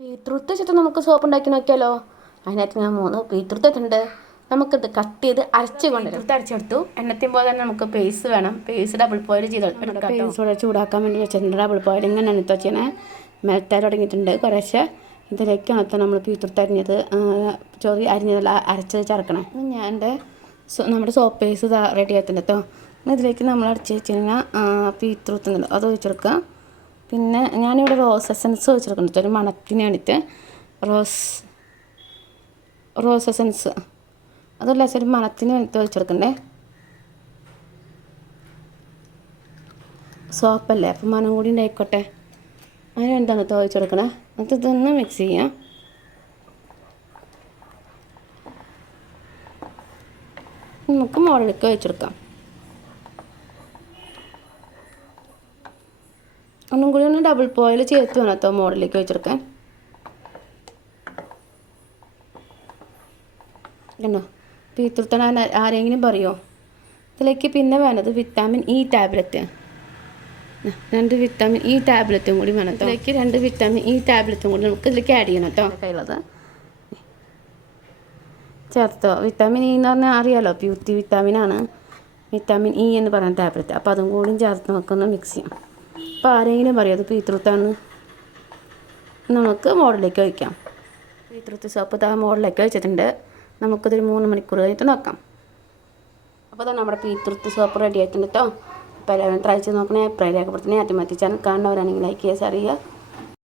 Beetroot വെച്ചിട്ട് നമുക്ക് soap ഉണ്ടാക്കി നോക്കിയാലോ? അതിനകത്ത് ഞാൻ മൂന്ന് ബീറ്റ്റൂട്ട് ഇട്ടുണ്ട് നമുക്കിത് കട്ട് ചെയ്ത് അരച്ച് കൊണ്ട് ബീറ്റ്റൂട്ട് അരച്ചെടുത്തു. എണ്ണത്തിമ്പോൾ തന്നെ നമുക്ക് പേസ് വേണം. പേസ് ഡബിൾ പോയിൽ ചെയ്ത് പേസ് ചൂടാക്കാൻ വേണ്ടി വെച്ചിട്ടുണ്ട് ഡബിൾ പോയിൽ ഇങ്ങനെ എടുത്ത് വെച്ചാൽ മെൽറ്റാൻ തുടങ്ങിയിട്ടുണ്ട്. കുറേശ്ശെ ഇതിലേക്കാണ് ഇപ്പോൾ നമ്മൾ ബീറ്റ്റൂട്ട് അരിഞ്ഞത് ചോറി അരിഞ്ഞതല്ല അരച്ചത് ചേർക്കണം. ഞാൻ എന്റെ സോ- നമ്മുടെ സോപ്പ് പേസ് റെഡി ആയിട്ടുണ്ട് കേട്ടോ. ഇതിലേക്ക് നമ്മൾ അടിച്ച് വെച്ച് കഴിഞ്ഞാൽ ബീറ്റ്റൂട്ട് അത് ഒഴിച്ചെടുക്കുക പിന്നെ ഞാനിവിടെ റോസ് എസൻസ് വെച്ചെടുക്കുന്നുണ്ട് ഒരു മണത്തിന് വേണ്ടിയിട്ട് റോസ് റോസ് എസൻസ് അതല്ല ഒരു മണത്തിന് വേണ്ടിയിട്ട് വെച്ചെടുക്കണ്ടേ സോപ്പല്ലേ അപ്പം മണം കൂടി ഉണ്ടായിക്കോട്ടെ. അതിന് എന്താണ് തുവച്ചെടുക്കണേ എന്നിട്ട് ഇതൊന്ന് മിക്സ് ചെയ്യാം. നമുക്ക് മുകളിലേക്ക് വെച്ചെടുക്കാം കൂടി ഒന്ന് ഡബിൾ പോയിൽ ചേർത്ത് വേണം കേട്ടോ മോഡലിലേക്ക് വെച്ചെടുക്കാൻ. കണ്ടോ? പീത്തുത്തണ ആരെങ്കിലും പറയുമോ ഇതിലേക്ക് പിന്നെ വേണത് വിറ്റാമിൻ ഇ ടാബ്ലറ്റ് രണ്ട് വിറ്റാമിൻ ഇ ടാബ്ലറ്റും കൂടി വേണം കേട്ടോ. ഇതിലേക്ക് രണ്ട് വിറ്റാമിൻ ഇ ടാബ്ലറ്റും കൂടി നമുക്ക് ഇതിലേക്ക് ആഡ് ചെയ്യണം കേട്ടോ. കയ്യിലുള്ളത്. ചേർത്തോ? വിറ്റാമിൻ ഇ എന്ന് പറഞ്ഞാൽ അറിയാലോ ബ്യൂട്ടി വിറ്റാമിനാണ് വിറ്റാമിൻ ഇ എന്ന് പറയുന്ന ടാബ്ലറ്റ് അപ്പോൾ അതും കൂടി ചേർത്ത് നമുക്കൊന്ന് മിക്സ് ചെയ്യാം. അപ്പോൾ ആരെങ്കിലും പറയും അത് ബീറ്റ്റൂട്ടാണ് നമുക്ക് മോഡലിലേക്ക് വയ്ക്കാം. ബീറ്റ്റൂട്ട് സോപ്പ് താ മോഡലിലേക്ക് വെച്ചിട്ടുണ്ട്. നമുക്കിതൊരു മൂന്ന് മണിക്കൂർ കഴിഞ്ഞിട്ട് നോക്കാം. അപ്പോൾ തന്നെ നമ്മുടെ ബീറ്റ്റൂട്ട് സോപ്പ് റെഡി ആയിട്ടുണ്ട് കേട്ടോ അപ്പോൾ എല്ലാവരും ട്രൈ ചെയ്ത് നോക്കണേ. അഭിപ്രായം രേഖപ്പെടുത്തണേ. ആദ്യമാറ്റി ചാനൽ കാണുന്നവരാണെങ്കിൽ ലൈക്ക് ചെയ്യാൻ ചെയ്യുക.